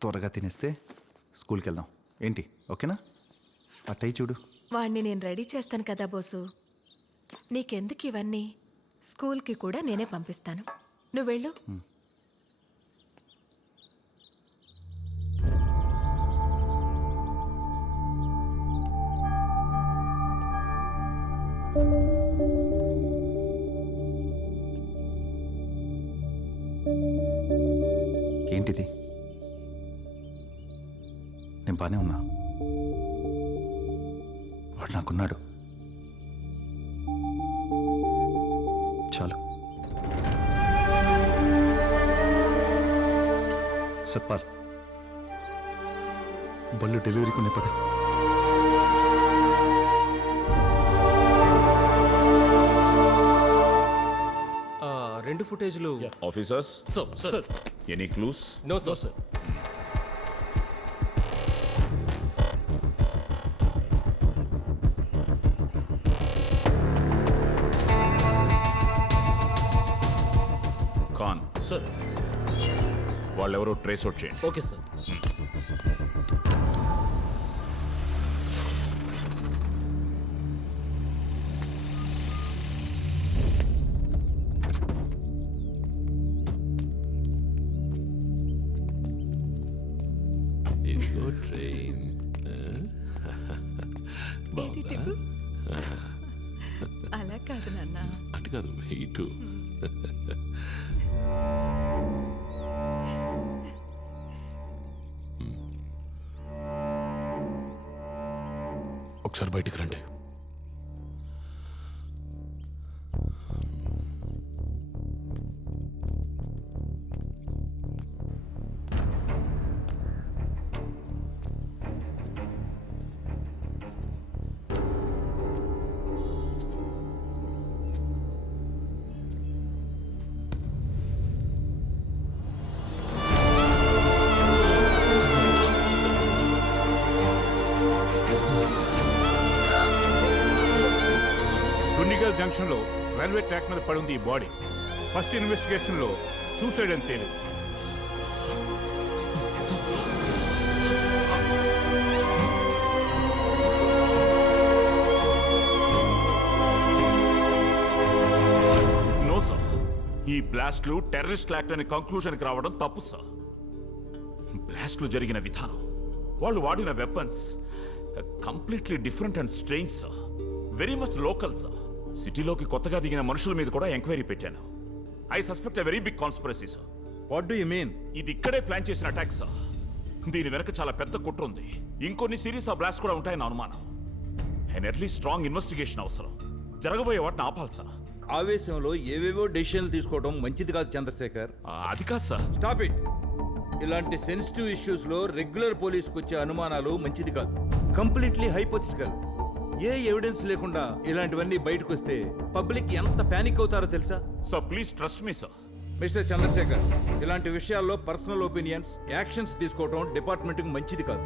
త్వరగా తినేస్తే స్కూల్కి వెళ్దాం ఏంటి? ఓకేనా? అట్టయి చూడు. వాణ్ణి నేను రెడీ చేస్తాను కదా బోసు. నీకెందుకు ఇవన్నీ? స్కూల్కి కూడా నేనే పంపిస్తాను. నువ్వు వెళ్ళు. ఏంటిది నేను బానే ఉన్నా. వాడు నాకున్నాడు. చాలు. సత్పాల్. బళ్ళు డెలివరీ కొన్ని పద. ఆ, రెండు ఫుటేజ్లు. Officers sir sir any clues no sir sir వాళ్ళెవరో ట్రేస్ అవుట్ చేయండి. ఓకే సార్ ఒకసారి బయటికి రండి. లో రైల్వే ట్రాక్ మీద పడి ఉంది ఈ బాడీ. ఫస్ట్ ఇన్వెస్టిగేషన్లో సూసైడ్ అని తేలింది. No sir. ఈ బ్లాస్ట్లు టెర్రరిస్ట్ యాక్ట్ అనే కంక్లూషన్కి రావడం తప్పు సార్. బ్లాస్ట్లు జరిగిన విధానం. వాళ్ళు వాడిన weapons. Completely different and strange sir. Very much local sir. సిటీలోకి కొత్తగా దిగిన మనుషుల మీద కూడా ఎంక్వైరీ పెట్టాను. I suspect a very big conspiracy sir what do you mean ఇది ఇక్కడే ప్లాన్ చేసిన అటాక్ సార్ దీని వెనక చాలా పెద్ద కుట్ర ఉంది. ఇంకొన్ని సిరీస్ ఆ బ్లాస్ట్ కూడా ఉంటాయని అనుమానం. అండ్ ఎర్లీ స్ట్రాంగ్ ఇన్వెస్టిగేషన్ అవసరం. జరగబోయే వాటిని ఆపాలి సార్ ఆవేశంలో ఏవేవో డెసిషన్లు తీసుకోవడం మంచిది కాదు చంద్రశేఖర్. అది కాదు సార్ స్టాప్ ఇట్ ఇలాంటి సెన్సిటివ్ ఇష్యూస్లో రెగ్యులర్ పోలీస్కి వచ్చే అనుమానాలు మంచిది కాదు. కంప్లీట్లీ హైపోథిటికల్ ఏ ఎవిడెన్స్ లేకుండా ఇలాంటివన్నీ బయటకు వస్తే పబ్లిక్ ఎంత పానిక్ అవుతారో తెలుసా? Sir please trust me sir mister Chandrashekar ఇలాంటి విషయాల్లో పర్సనల్ ఒపీనియన్స్ యాక్షన్స్ తీసుకోవడం డిపార్ట్మెంట్కి మంచిది కాదు.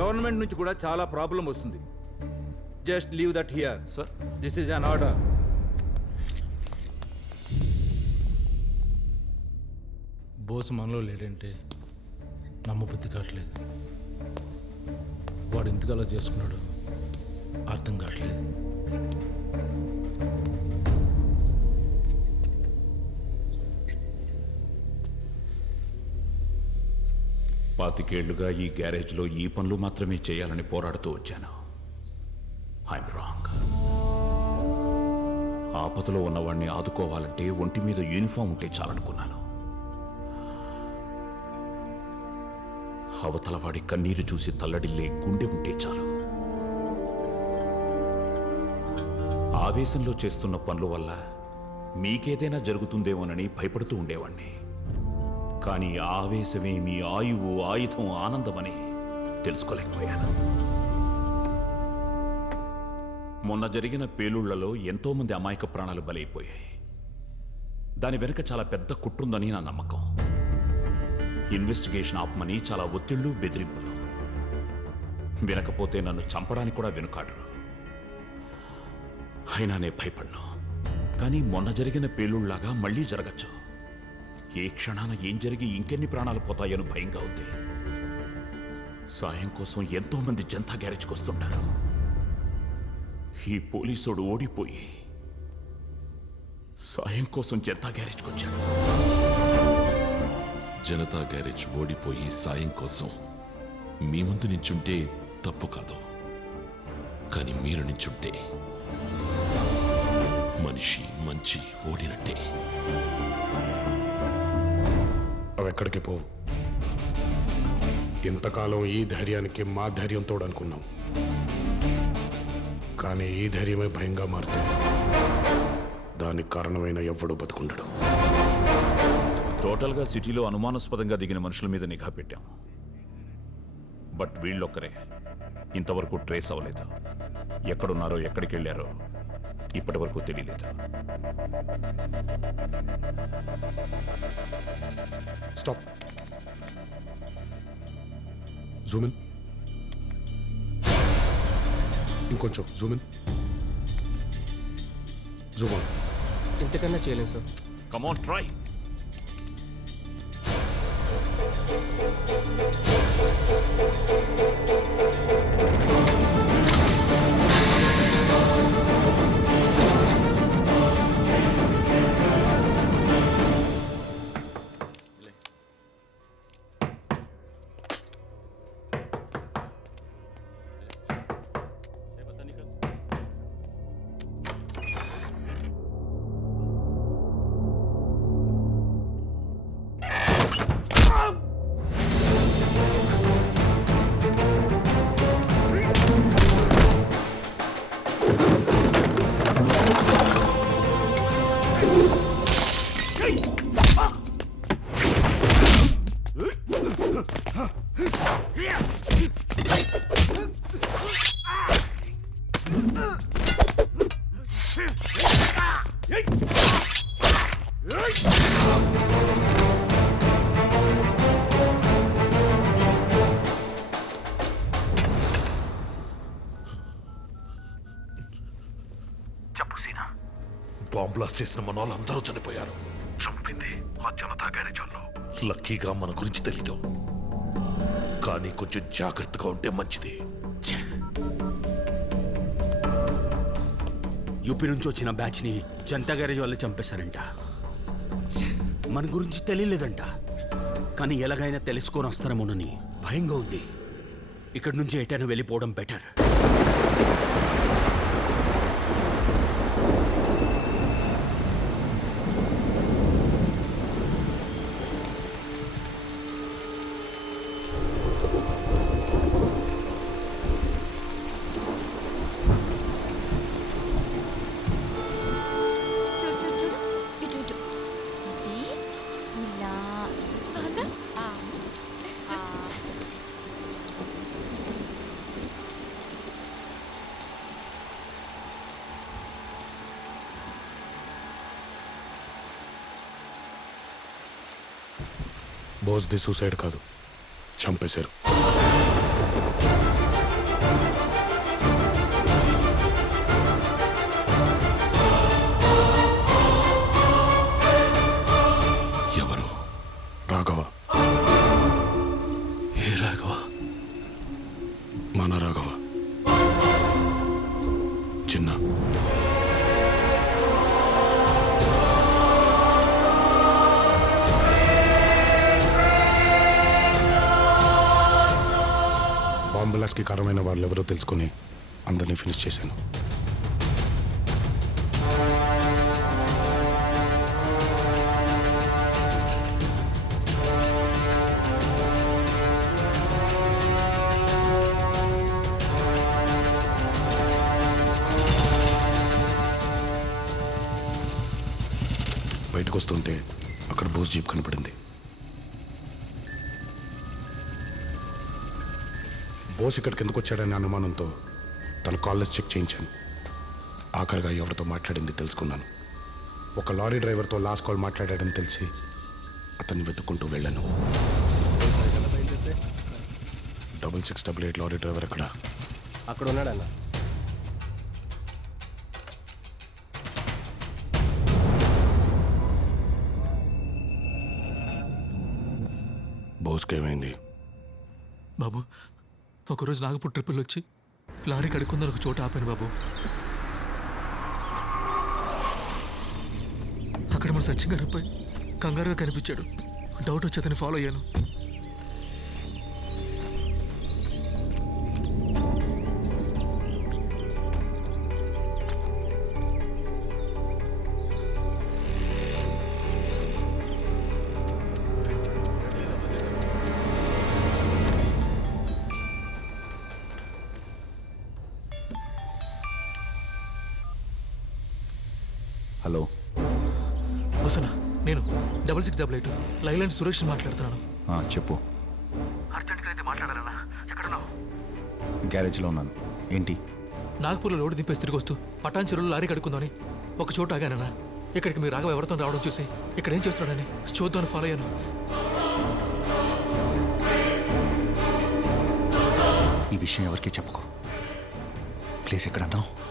గవర్నమెంట్ నుంచి కూడా చాలా ప్రాబ్లం వస్తుంది. Just leave that here sir this is an order Bose మనలో లేడంటే నమ్మబుద్ధి కావట్లేదు. వాడు ఎందుకు అలా చేసుకున్నాడు. అర్థం కావట్లేదు. పాతికేళ్ళుగా ఈ గ్యారేజ్లో ఈ పనులు మాత్రమే చేయాలని పోరాడుతూ వచ్చాను. ఐఎమ్ రాంగ్ ఆపదలో ఉన్నవాడిని ఆదుకోవాలంటే ఒంటి మీద యూనిఫామ్ ఉంటే చాలనుకున్నాను. అవతల వాడి కన్నీరు చూసి తల్లడిల్లే గుండె ఉంటే చాలు. ఆవేశంలో చేస్తున్న పనుల వల్ల మీకేదైనా జరుగుతుందేమోనని భయపడుతూ ఉండేవాణ్ణి. కానీ ఆవేశమే మీ ఆయువు ఆయుధం ఆనందమని తెలుసుకోలేకపోయాను. మొన్న జరిగిన పేలుళ్ళలో ఎంతో మంది అమాయక ప్రాణాలు బలైపోయాయి. దాని వెనుక చాలా పెద్ద కుట్రుందని నా నమ్మకం. ఇన్వెస్టిగేషన్ ఆపమని చాలా ఒత్తిళ్ళు బెదిరింపులు. వినకపోతే నన్ను చంపడానికి కూడా వెనుకాడరు. అయినా నే కానీ మొన్న జరిగిన పేలుళ్ళాగా మళ్ళీ జరగచ్చు. ఏ క్షణాన ఏం జరిగి ఇంకెన్ని ప్రాణాలు పోతాయని భయంగా ఉంది. సాయం కోసం ఎంతో మంది జనతా గ్యారేజ్కి వస్తుంటారు. ఈ పోలీసుడు ఓడిపోయి సాయం కోసం జనతా గ్యారేజ్కి వచ్చాడు. జనతా గ్యారేజ్ ఓడిపోయి సాయం కోసం మీ ముందు నించుంటే తప్పు కాదు. కానీ మీరు నించుంటే మనిషి మంచి ఓడినట్టే. అవి ఎక్కడికి పోవు. ఇంతకాలం ఈ ధైర్యానికి మా ధైర్యం తోడనుకున్నాం. కానీ ఈ ధైర్యమే భయంగా మారితే దానికి కారణమైన ఎవ్వడు బతుకుండడు. టోటల్గా సిటీలో అనుమానాస్పదంగా దిగిన మనుషుల మీద నిఘా పెట్టాం. బట్ వీళ్ళొక్కరే ఇంతవరకు ట్రేస్ అవ్వలేదు. ఎక్కడున్నారో ఎక్కడికి వెళ్ళారో ఇప్పటి వరకు తెలియలేదు స్టాప్ జూమిన్ ఇంకొంచెం జూమిన్ జూమన్ ఇంతకన్నా చేయలేం సార్ కమాన్ ట్రై బ్లాస్ట్ చేసిన మన వాళ్ళందరూ చనిపోయారు. చంపింది ఆ జనతా లక్కీగా మన గురించి తెలీదు కానీ కొంచెం జాగ్రత్తగా ఉంటే మంచిది. యూపీ నుంచి వచ్చిన బ్యాచ్ని జనతా గ్యారేజ్ వాళ్ళు చంపేశారంట. మన గురించి తెలియలేదంట. కానీ ఎలాగైనా తెలుసుకొని వస్తారేమోనని భయంగా ఉంది. ఇక్కడి నుంచి ఎటైనా వెళ్ళిపోవడం బెటర్. బోస్ది సూసైడ్ కాదు. చంపేశారు. బాంబ్ బ్లాస్ట్కి కారణమైన వాళ్ళు ఎవరో తెలుసుకొని అందరినీ ఫినిష్ చేశాను. బయటకు వస్తుంటే అక్కడ బోస్ జీప్ కనపడింది. బోస్ ఇక్కడికి ఎందుకు వచ్చాడనే అనుమానంతో తన కాల్లెస్ చెక్ చేయించాను. ఆఖరిగా ఎవరితో మాట్లాడింది తెలుసుకున్నాను. ఒక లారీ డ్రైవర్తో లాస్ట్ కాల్ మాట్లాడాడని తెలిసి అతన్ని వెతుక్కుంటూ వెళ్ళాను. Double six double eight lorry driver అక్కడ అక్కడ ఉన్నాడన్న బోస్కి ఏమైంది? బాబు ఒకరోజు నాగపూర్ ట్రిప్పులు వచ్చి లారీ కడుక్కుందని ఒక చోట ఆపాను బాబు. అక్కడ మన సచిన్ గారు అబ్బాయి కంగారుగా కనిపించాడు. డౌట్ వచ్చి అతన్ని ఫాలో అయ్యాను. హలో. వస్తున్నా నేను double six double eight Leyland Suresh మాట్లాడుతున్నాను. ఆ, చెప్పు. అర్జెంట్గా అయితే మాట్లాడాలన్నా. ఎక్కడున్నావు? గ్యారేజ్లో ఉన్నాను. ఏంటి? నాగపూర్లో లోడ్ దింపేసి తిరిగి వస్తూ పటాన్ చెరువులో లారీ కడుక్కుందని ఒక చోట ఆగానన్నా. ఇక్కడికి మీరు రాఘవ ఎవరితో రావడం చూసి ఇక్కడ ఏం చేస్తున్నాడని చూద్దామని ఫాలో అయ్యాను. ఈ విషయం ఎవరికీ చెప్పుకో. ప్లీజ్ ఎక్కడన్నావు?